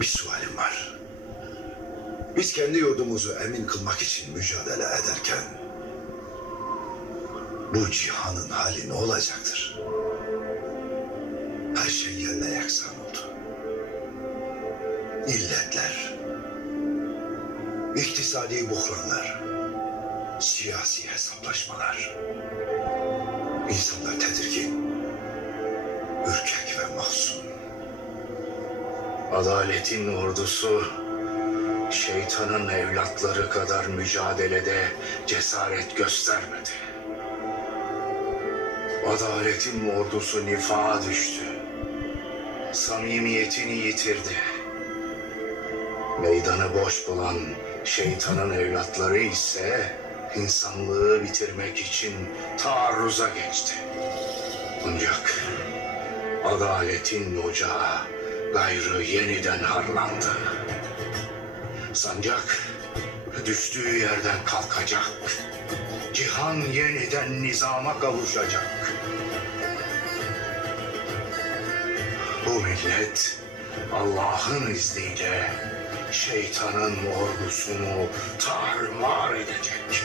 Bir sualim var. Biz kendi yurdumuzu emin kılmak için mücadele ederken bu cihanın hali ne olacaktır? Her şey yerle yeksan oldu. İlletler, iktisadi buhranlar, siyasi hesaplaşmalar. İnsanlar tedirgin, ürkek ve mahzun. Adaletin ordusu şeytanın evlatları kadar mücadelede cesaret göstermedi. Adaletin ordusu nifağa düştü. Samimiyetini yitirdi. Meydanı boş bulan şeytanın evlatları ise insanlığı bitirmek için taarruza geçti. Ancak adaletin ocağı gayrı yeniden harlandı. Sancak düştüğü yerden kalkacak. Cihan yeniden nizama kavuşacak. Bu millet Allah'ın izniyle şeytanın ordusunu tarumar edecek.